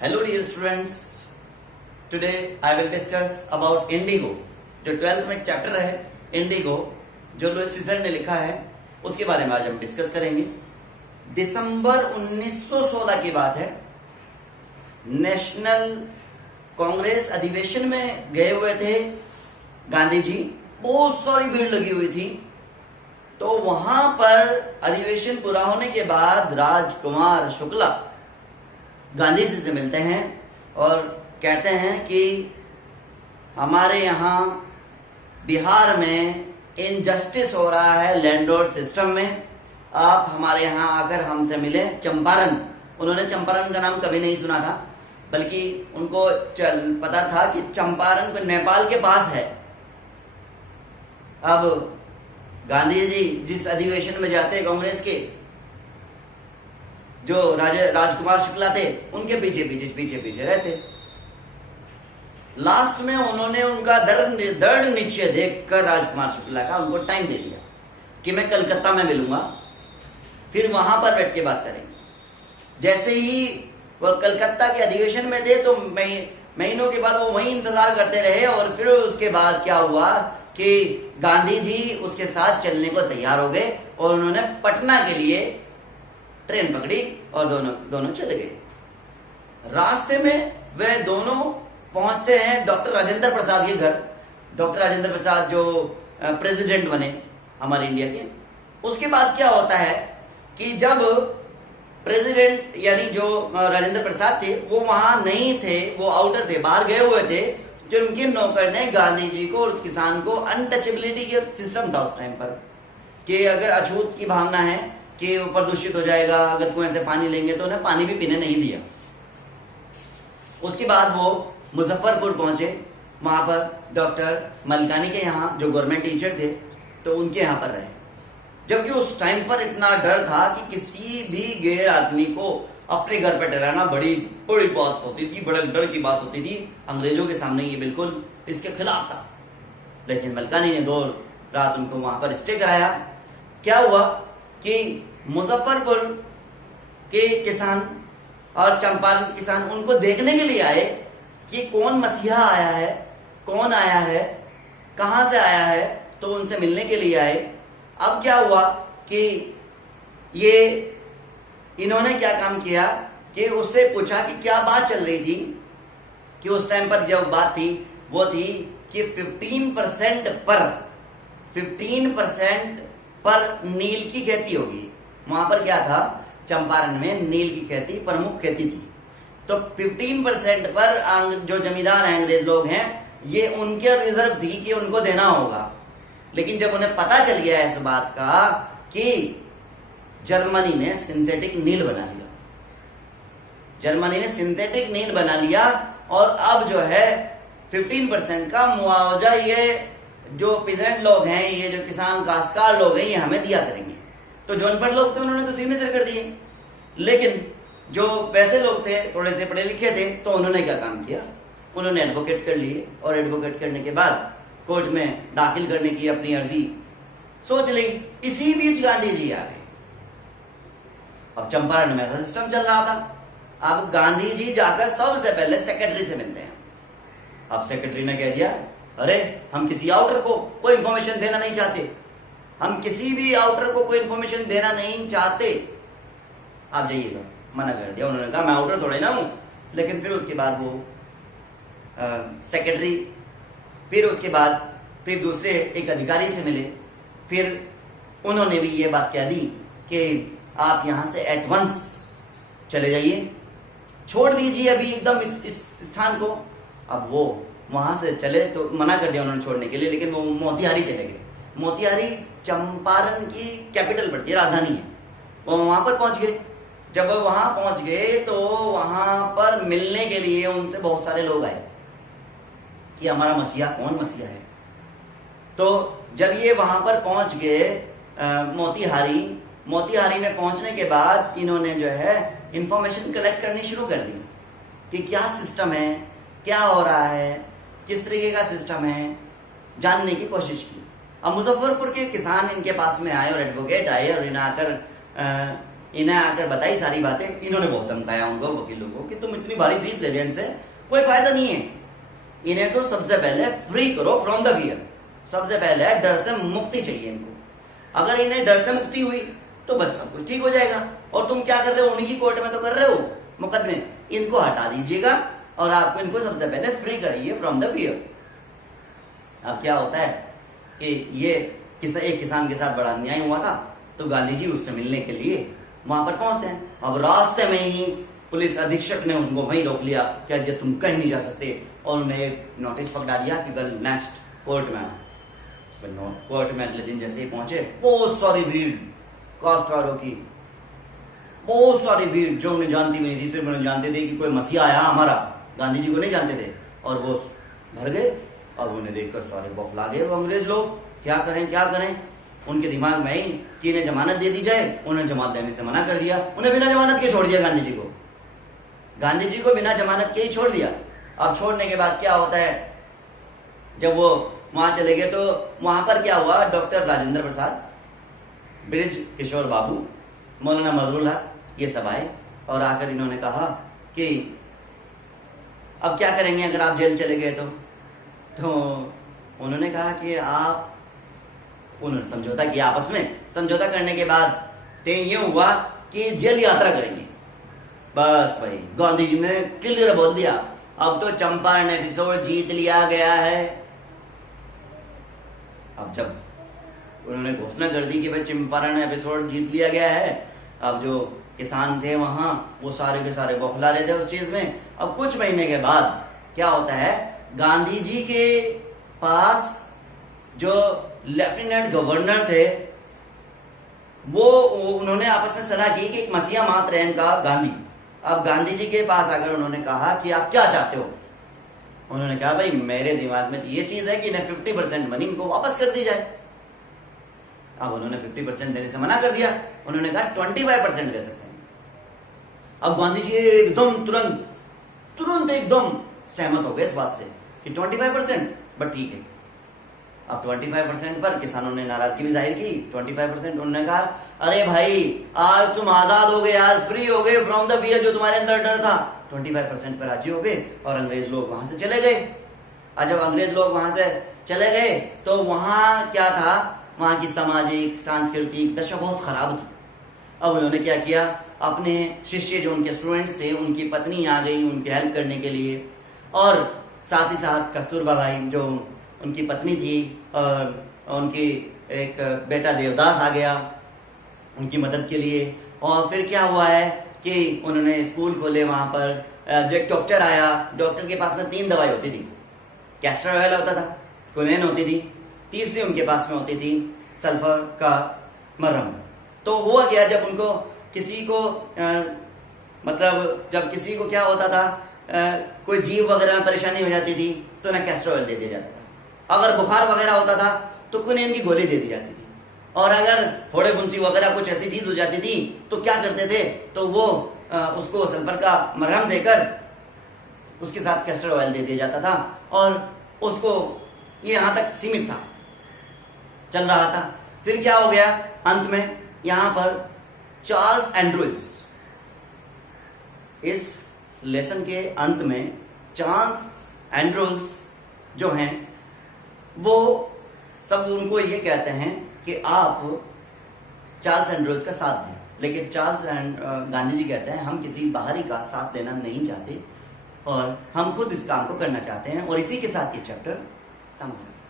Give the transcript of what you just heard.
Hello dear students, today I will discuss about Indigo. जो 12th में एक chapter है इंडिगो जो लुईस सीजर ने लिखा है उसके बारे में आज हम डिस्कस करेंगे। दिसंबर 1916 की बात है। नेशनल कांग्रेस अधिवेशन में गए हुए थे गांधी जी। बहुत सारी भीड़ लगी हुई थी। तो वहां पर अधिवेशन पूरा होने के बाद राजकुमार शुक्ला गांधी जी से मिलते हैं और कहते हैं कि हमारे यहाँ बिहार में इनजस्टिस हो रहा है लैंडलॉर्ड सिस्टम में, आप हमारे यहाँ आकर हमसे मिले। चंपारण, उन्होंने चंपारण का नाम कभी नहीं सुना था, बल्कि उनको पता था कि चंपारण को नेपाल के पास है। अब गांधी जी जिस अधिवेशन में जाते कांग्रेस के, जो राजकुमार शुक्ला थे उनके पीछे रहते। लास्ट में उन्होंने उनका दृढ़ निश्चय देखकर राजकुमार शुक्ला का उनको टाइम दे दिया कि मैं कलकत्ता में मिलूंगा, फिर वहां पर बैठ के बात करेंगे। जैसे ही वो कलकत्ता के अधिवेशन में थे तो महीनों के बाद वो वहीं इंतजार करते रहे। और फिर उसके बाद क्या हुआ कि गांधी जी उसके साथ चलने को तैयार हो गए और उन्होंने पटना के लिए ट्रेन पकड़ी और दोनों चले गए। रास्ते में वे दोनों पहुंचते हैं डॉक्टर राजेंद्र प्रसाद के घर। डॉक्टर राजेंद्र प्रसाद जो प्रेसिडेंट बने हमारे इंडिया के। उसके बाद क्या होता है कि जब प्रेसिडेंट यानी जो राजेंद्र प्रसाद थे वो वहां नहीं थे, वो आउटर थे, बाहर गए हुए थे। जो उनके नौकर ने गांधी जी को और उस किसान को अनटचेबिलिटी के सिस्टम था उस टाइम पर कि अगर अछूत की भावना है कि वो प्रदूषित हो जाएगा, अगर कुएं से पानी लेंगे तो उन्हें पानी भी पीने नहीं दिया। उसके बाद वो मुजफ्फरपुर पहुंचे, वहां पर डॉक्टर मलकानी के यहाँ जो गवर्नमेंट टीचर थे तो उनके यहाँ पर रहे। जबकि उस टाइम पर इतना डर था कि किसी भी गैर आदमी को अपने घर पर ठहराना बड़ी बड़ी बात होती थी, बड़े डर की बात होती थी। अंग्रेजों के सामने ये बिल्कुल इसके खिलाफ था। लेकिन मलकानी ने 2 रात उनको वहां पर स्टे कराया। क्या हुआ कि मुजफ्फरपुर के किसान और चंपारण किसान उनको देखने के लिए आए कि कौन मसीहा आया है, कौन आया है, कहां से आया है, तो उनसे मिलने के लिए आए। अब क्या हुआ कि ये इन्होंने क्या काम किया कि उससे पूछा कि क्या बात चल रही थी। कि उस टाइम पर जो बात थी वो थी कि 15% पर नील की खेती होगी। वहां पर क्या था, चंपारण में नील की खेती प्रमुख खेती थी। तो 15% पर जो जमींदार हैं, अंग्रेज लोग हैं, ये उनके रिजर्व थी कि उनको देना होगा। लेकिन जब उन्हें पता चल गया इस बात का कि जर्मनी ने सिंथेटिक नील बना लिया और अब जो है 15% का मुआवजा ये जो पीजेंट लोग हैं, ये जो किसान काश्तकार लोग हैं, ये हमें दिया करेंगे। तो जो अनपढ़ लोग थे उन्होंने तो सिग्नेचर कर दिए। लेकिन जो वैसे लोग थे, थोड़े से पढ़े लिखे थे, तो उन्होंने क्या काम किया, उन्होंने एडवोकेट कर लिए और एडवोकेट करने के बाद कोर्ट में दाखिल करने की अपनी अर्जी सोच ली। इसी बीच गांधी जी आ गए। अब चंपारण में ऐसा सिस्टम चल रहा था। अब गांधी जी जाकर सबसे पहले सेक्रेटरी से मिलते हैं। अब सेक्रेटरी ने कह दिया, अरे हम किसी आउटर को कोई इंफॉर्मेशन देना नहीं चाहते, हम किसी भी आउटर को कोई इंफॉर्मेशन देना नहीं चाहते, आप जाइएगा। मना कर दिया। उन्होंने कहा मैं आउटर थोड़े ना हूं। लेकिन फिर उसके बाद वो सेक्रेटरी, फिर दूसरे एक अधिकारी से मिले। फिर उन्होंने भी ये बात कह दी कि आप यहां से एट वंस चले जाइए, छोड़ दीजिए अभी एकदम इस स्थान को। अब वो वहां से चले तो मना कर दिया उन्होंने छोड़ने के लिए, लेकिन वो मोतिहारी चले गए। मोतिहारी चंपारण की कैपिटल पड़ती है, राजधानी है। वो वहां पर पहुंच गए। जब वो वहां पहुंच गए तो वहां पर मिलने के लिए उनसे बहुत सारे लोग आए कि हमारा मसीहा कौन मसीहा है। तो जब ये वहां पर पहुंच गए मोतिहारी में पहुंचने के बाद इन्होंने जो है इंफॉर्मेशन कलेक्ट करनी शुरू कर दी कि क्या सिस्टम है, क्या हो रहा है, किस तरीके का सिस्टम है, जानने की कोशिश की। अब मुजफ्फरपुर के किसान इनके पास में आए और एडवोकेट आए और इन्हें आकर इन्हें आकर बताई सारी बातें। इन्होंने बहुत धमकाया उनको, वकीलों को, कि तुम इतनी भारी फीस ले रहे हैं इनसे, कोई फायदा नहीं है। इन्हें तो सबसे पहले फ्री करो फ्रॉम द फियर। सबसे पहले डर से मुक्ति चाहिए इनको। अगर इन्हें डर से मुक्ति हुई तो बस सब कुछ ठीक हो जाएगा। और तुम क्या कर रहे हो, उन्हीं की कोर्ट में तो कर रहे हो मुकदमे, इनको हटा दीजिएगा और आपको इनको सबसे पहले फ्री कराइए फ्रॉम द फियर। अब क्या होता है कि ये एक किसान के साथ बड़ा अन्याय हुआ था, तो गांधी जी उससे मिलने के लिए वहां पर पहुंचते हैं। अब रास्ते में ही पुलिस अधीक्षक ने उनको वहीं रोक लिया कि अजय तुम कहीं नहीं जा सकते, और उन्हें एक नोटिस पकड़ा दिया कि कल नेक्स्ट कोर्ट में आना। कोर्ट में अगले दिन जैसे ही पहुंचे, बहुत सारी भीड़ काश्तकारों की, बहुत सारी भीड़ जो उन्हें जानती भी नहीं थी, सिर्फ उन्हें जानते थे कि कोई मसीहा आया हमारा, गांधी जी को नहीं जानते थे। और वो भर गए। अब उन्हें देखकर सारे बौखला गए वो अंग्रेज लोग, क्या करें क्या करें। उनके दिमाग में ही कि इन्हें जमानत दे दी जाए, उन्हें जमानत देने से मना कर दिया। उन्हें बिना जमानत के छोड़ दिया गांधी जी को। गांधी जी को बिना जमानत के ही छोड़ दिया। अब छोड़ने के बाद क्या होता है, जब वो वहां चले गए तो वहां पर क्या हुआ, डॉक्टर राजेंद्र प्रसाद, ब्रिज किशोर बाबू, मौलाना मजरूल हक, ये सब आए और आकर इन्होंने कहा कि अब क्या करेंगे अगर आप जेल चले गए तो उन्होंने कहा कि आप, उन्होंने समझौता किया आपस में। समझौता करने के बाद तय ये हुआ कि जेल यात्रा करेंगे। बस भाई गांधी जी ने क्लियर बोल दिया, अब तो चंपारण एपिसोड जीत लिया गया है। अब जब उन्होंने घोषणा कर दी कि भाई चंपारण एपिसोड जीत लिया गया है, अब जो किसान थे वहां वो सारे के सारे बौखला रहे थे उस चीज में। अब कुछ महीने के बाद क्या होता है, गांधी जी के पास जो लेफ्टिनेंट गवर्नर थे वो उन्होंने आपस में सलाह की कि एक मसीहा मात्र है इनका गांधी। अब गांधी जी के पास आकर उन्होंने कहा कि आप क्या चाहते हो। उन्होंने कहा भाई मेरे दिमाग में तो ये चीज है कि इन्हें 50% मनी इनको वापस कर दी जाए। अब उन्होंने 50% देने से मना कर दिया। उन्होंने कहा 25% दे सकते हैं। अब गांधी जी एकदम तुरंत एकदम सहमत हो गए इस बात से कि 25%, बट ठीक है। अब 25% पर किसानों ने नाराजगी भी जाहिर की। 25% उन्होंने कहा अरे भाई आज तुम आजाद हो गए, आज फ्री हो गए फ्रॉम द फियर, जो तुम्हारे अंदर डर था। 25% पर राजी हो गए और अंग्रेज लोग वहां से चले गए। और जब अंग्रेज लोग वहां से चले गए तो वहां क्या था, वहां की सामाजिक सांस्कृतिक दशा बहुत खराब थी। अब उन्होंने क्या किया, अपने शिष्य जो उनके स्टूडेंट्स थे उनकी पत्नी आ गई उनकी हेल्प करने के लिए, और साथ ही साथ कस्तूरबा भाई जो उनकी पत्नी थी और उनकी एक बेटा देवदास आ गया उनकी मदद के लिए। और फिर क्या हुआ है कि उन्होंने स्कूल खोले वहाँ पर। जो एक डॉक्टर आया, डॉक्टर के पास में 3 दवाई होती थी। कैस्टर ऑयल होता था, क्विनोन होती थी, तीसरी उनके पास में होती थी सल्फर का मरहम। तो हुआ क्या, जब उनको किसी को मतलब जब किसी को क्या होता था, कोई जीव वगैरह में परेशानी हो जाती थी तो उन्हें कैस्टर ऑयल दे दिया जाता था। अगर बुखार वगैरह होता था तो क्विनोन की गोली दे दी जाती थी। और अगर फोड़े फुंसी वगैरह कुछ ऐसी चीज हो जाती थी तो क्या करते थे, तो वो उसको सल्फर का मरहम देकर उसके साथ कैस्टर ऑयल दे दिया जाता था। और उसको ये यहाँ तक सीमित था, चल रहा था। फिर क्या हो गया, अंत में यहाँ पर चार्ल्स एंड्रूज, इस लेसन के अंत में चार्ल्स एंड्रूज जो हैं वो सब उनको ये कहते हैं कि आप चार्ल्स एंड्रूज का साथ दें। लेकिन गांधी जी कहते हैं हम किसी बाहरी का साथ देना नहीं चाहते और हम खुद इस काम को करना चाहते हैं। और इसी के साथ ये चैप्टर खत्म हो जाता है।